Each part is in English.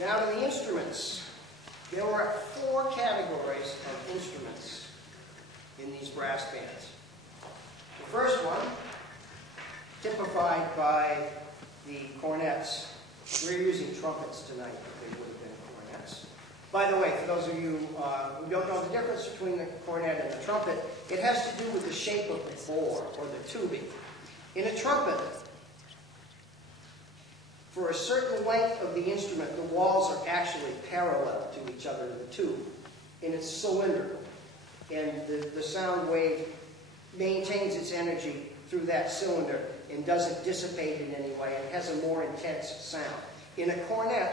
Now to the instruments. There were 4 categories of instruments in these brass bands. The first one, typified by the cornets. We're using trumpets tonight, but they would have been cornets. By the way, for those of you who don't know the difference between the cornet and the trumpet, it has to do with the shape of the bore, or the tubing. In a trumpet, for a certain length of the instrument, the walls are actually parallel to each other in the tube, and it's cylindrical. And the sound wave maintains its energy through that cylinder and doesn't dissipate in any way. It has a more intense sound. In a cornet,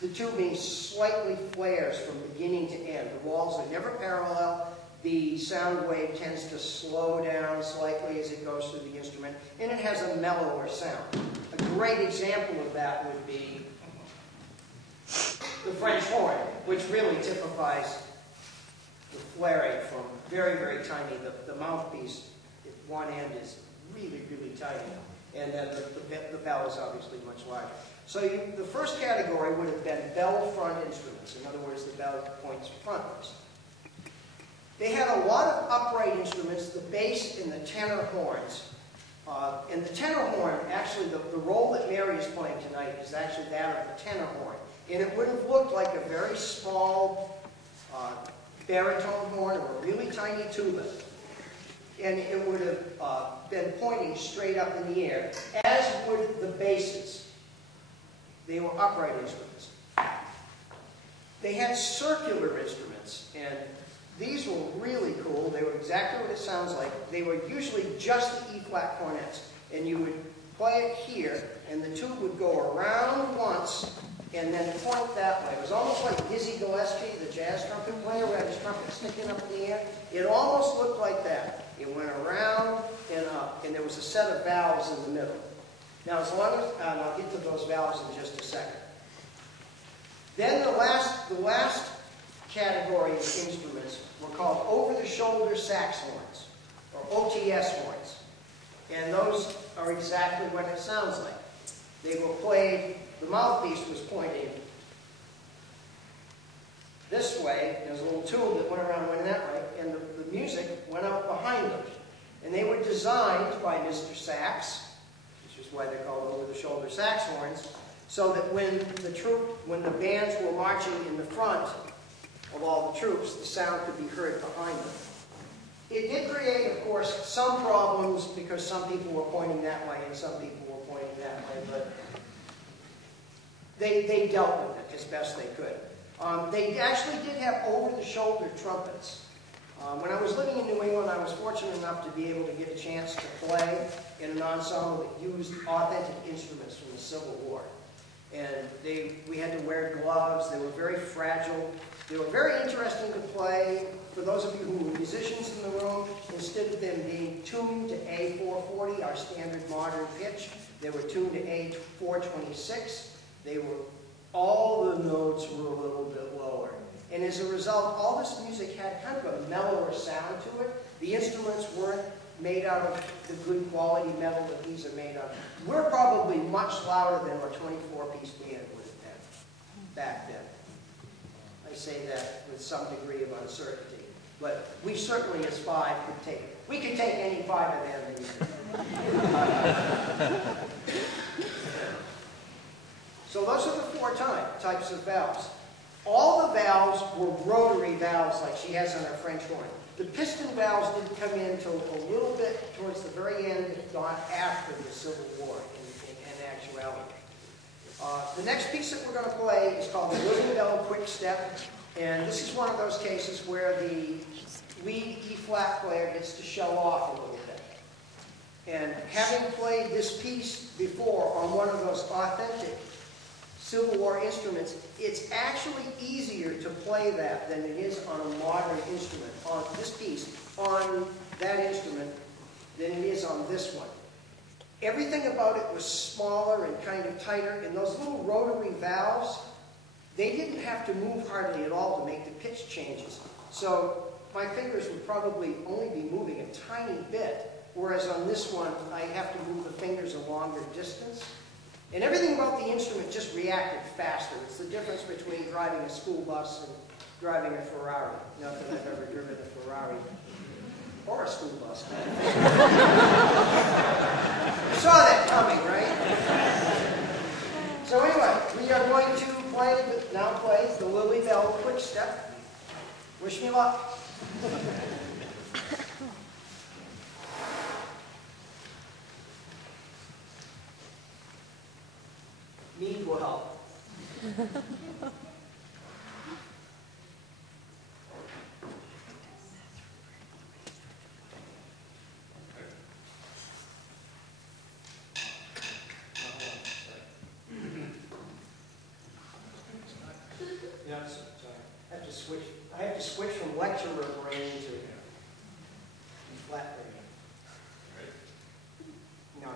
the tubing slightly flares from beginning to end. The walls are never parallel. The sound wave tends to slow down slightly as it goes through the instrument, and it has a mellower sound. A great example of that would be the French horn, which really typifies the flaring from very, very tiny. The mouthpiece at one end is really, really tiny, and then the bell is obviously much larger. So the first category would have been bell front instruments. In other words, the bell points frontwards. They had a lot of upright instruments, the bass and the tenor horns. And the tenor horn, actually, the role that Mary is playing tonight is actually that of the tenor horn. And it would have looked like a very small baritone horn or a really tiny tuba. And it would have been pointing straight up in the air, as would the basses. They were upright instruments. They had circular instruments, and these were really cool. They were exactly what it sounds like. They were usually just the E-flat cornets. And you would play it here, and the tube would go around once and then point that way. It was almost like Dizzy Gillespie, the jazz trumpet player, who had his trumpet sticking up in the air. It almost looked like that. It went around and up, and there was a set of valves in the middle. Now, as long as, and I'll get to those valves in just a second. Then the last category of instruments were called over-the-shoulder sax horns, or OTS horns. And those are exactly what it sounds like. They were played, the mouthpiece was pointing this way. There's a little tube that went around went that way, and the music went out behind them. And they were designed by Mr. Sax, which is why they're called over-the-shoulder sax horns, so that when the bands were marching in the front of all the troops, the sound could be heard behind them. It did create, of course, some problems because some people were pointing that way and some people were pointing that way, but they dealt with it as best they could. They actually did have over-the-shoulder trumpets. When I was living in New England, I was fortunate enough to be able to get a chance to play in an ensemble that used authentic instruments from the Civil War. And we had to wear gloves. They were very fragile. They were very interesting to play. For those of you who were musicians in the room, instead of them being tuned to A440, our standard modern pitch, they were tuned to A426. All the notes were a little bit lower. And as a result, all this music had kind of a mellower sound to it. The instruments weren't made out of the good quality metal that these are made of. We're probably much louder than our 24-piece band would have been back then. I say that with some degree of uncertainty. But we certainly, as 5, could take it. We could take any 5 of them. So those are the 4 types of valves. All the valves were rotary valves like she has on her French horn. The piston valves didn't come in until a little bit towards the very end, if not after the Civil War in actuality. The next piece that we're going to play is called the Living Bell Quick Step. And this is one of those cases where the lead E-flat player gets to show off a little bit. And having played this piece before on one of those authentic Civil War instruments, it's actually easier to play that than it is on a modern instrument, on this piece, on that instrument, than it is on this one. Everything about it was smaller and kind of tighter, and those little rotary valves, they didn't have to move hardly at all to make the pitch changes. So my fingers would probably only be moving a tiny bit, whereas on this one, I have to move the fingers a longer distance. And everything about the instrument just reacted faster. It's the difference between driving a school bus and driving a Ferrari. Not that I've ever driven a Ferrari or a school bus. You saw that coming, right? So anyway, we are going to now play the Lily Bell quick step. Wish me luck. Need will help. Yeah, sorry. I have to switch from lecturer brain to flat brain. No.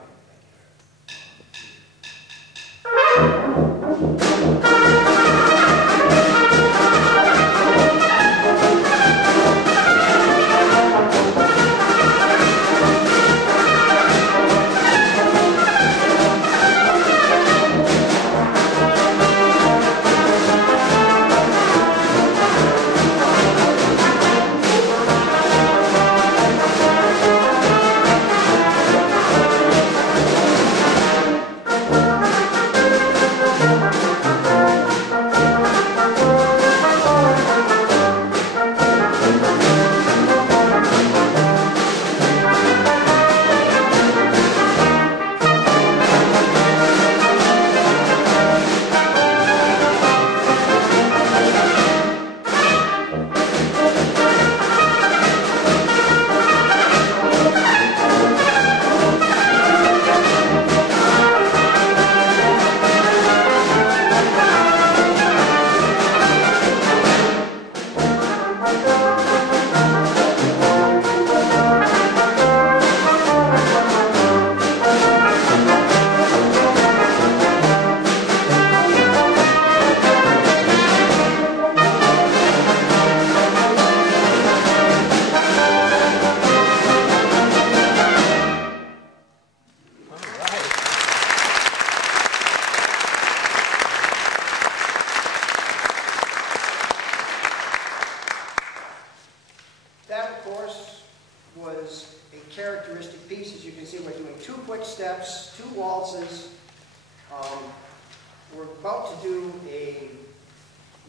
We're about to do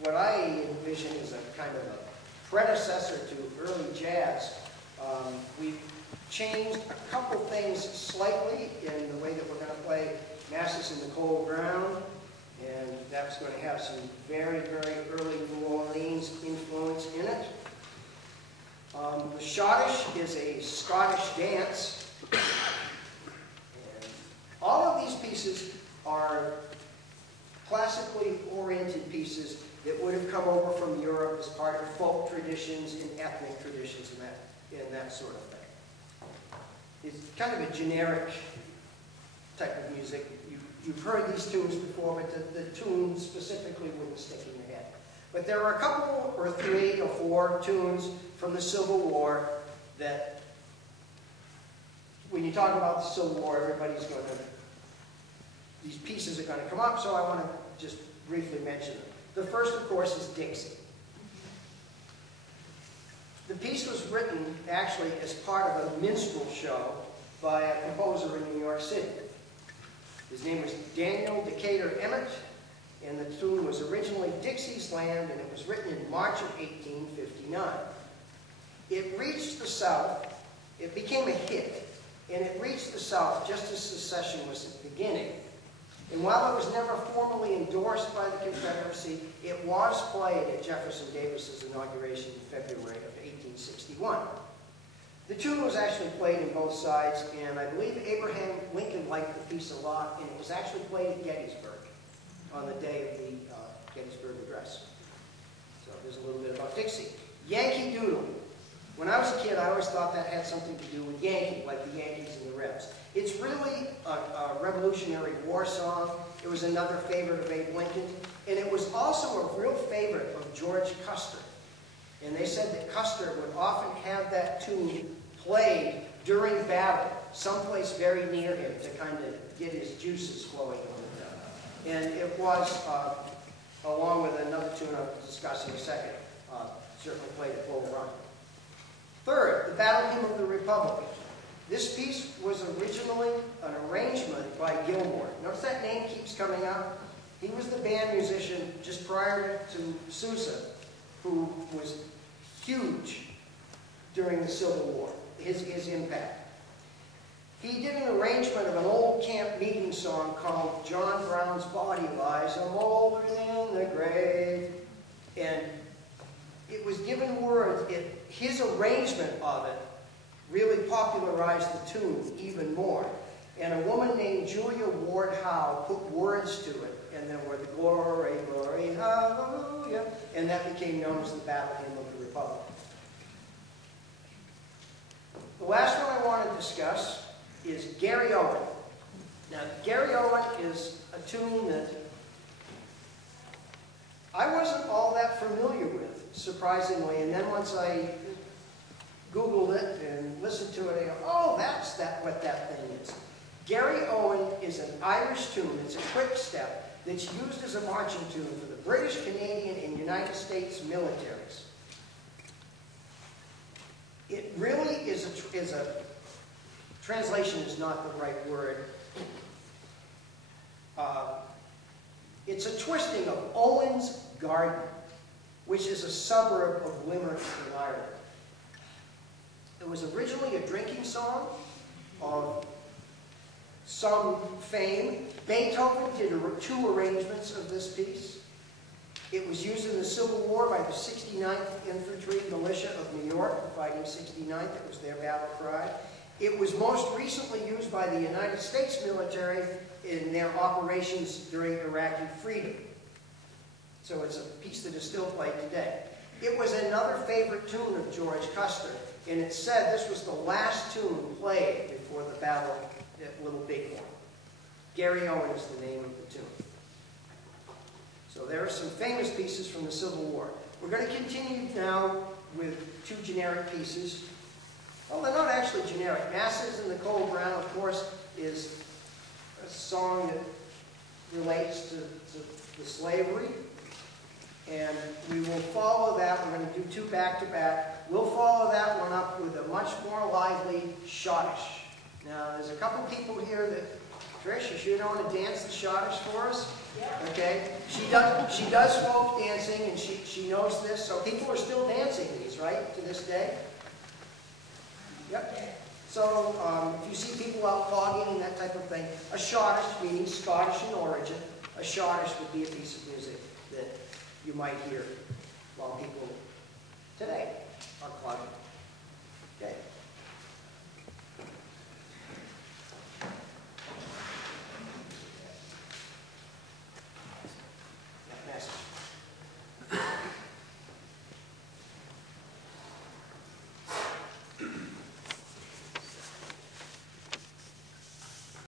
what I envision is a kind of a predecessor to early jazz. We've changed a couple things slightly in the way that we're going to play Masses in the Cold Ground, and that's going to have some very, very early New Orleans influence in it. The schottisch is a Scottish dance, and all of these pieces are classically oriented pieces that would have come over from Europe as part of folk traditions and ethnic traditions and that sort of thing. It's kind of a generic type of music. You've heard these tunes before, but the tune specifically wouldn't stick in your head. But there are a couple or three or four tunes from the Civil War that, when you talk about the Civil War, everybody's going to, these pieces are going to come up, so I want to just briefly mention them. The first, of course, is Dixie. The piece was written, actually, as part of a minstrel show by a composer in New York City. His name was Daniel Decatur Emmett, and the tune was originally Dixie's Land, and it was written in March of 1859. It reached the South, it became a hit, and it reached the South just as secession was beginning. And while it was never formally endorsed by the Confederacy, it was played at Jefferson Davis's inauguration in February of 1861. The tune was actually played in both sides, and I believe Abraham Lincoln liked the piece a lot, and it was actually played at Gettysburg on the day of the Gettysburg Address. So there's a little bit about Dixie. Yankee Doodle. When I was a kid, I always thought that had something to do with Yankee, like the Yankees and the Rebs. It's really a Revolutionary War song. It was another favorite of Abe Lincoln, and it was also a real favorite of George Custer. And they said that Custer would often have that tune played during battle, someplace very near him, to kind of get his juices flowing on the And it was, along with another tune I'll discuss in a second, certainly played a full run. Third, the Battle Hymn of the Republic. This piece was originally an arrangement by Gilmore. Notice that name keeps coming up. He was the band musician just prior to Sousa, who was huge during the Civil War, his impact. He did an arrangement of an old camp meeting song called John Brown's Body Lies a Mouldering in the Grave. And it was given words. His arrangement of it really popularized the tune even more. And a woman named Julia Ward Howe put words to it. And there were the glory, glory, hallelujah. And that became known as the Battle Hymn of the Republic. The last one I want to discuss is Gary Owen. Now, Gary Owen is a tune that I wasn't all that familiar with, surprisingly. And then once I Googled it and listened to it, I go, oh, that's what that thing is. Gary Owen is an Irish tune. It's a quick step that's used as a marching tune for the British, Canadian, and United States militaries. It really is a translation is not the right word. It's a twisting of Owen's Garden, which is a suburb of Limerick in Ireland. It was originally a drinking song of some fame. Beethoven did two arrangements of this piece. It was used in the Civil War by the 69th Infantry Militia of New York, the Fighting 69th. It was their battle cry. It was most recently used by the United States military in their operations during Iraqi freedom. So it's a piece that is still played today. It was another favorite tune of George Custer, and it said this was the last tune played before the Battle at Little Bighorn. Gary Owen is the name of the tune. So there are some famous pieces from the Civil War. We're going to continue now with two generic pieces. Well, they're not actually generic. Masses in the Cold Ground, of course, is a song that relates to the slavery. And we will follow that. We're going to do two back-to-back. We'll follow that one up with a much more lively schottish. Now, there's a couple people here that, Trish, you sure don't want to dance the schottish for us? Yeah. Okay. She does folk dancing, and she knows this. So people are still dancing these, right, to this day? Yep. So if you see people out clogging and that type of thing, a schottish, meaning Scottish in origin, a schottish would be a piece of music that you might hear while people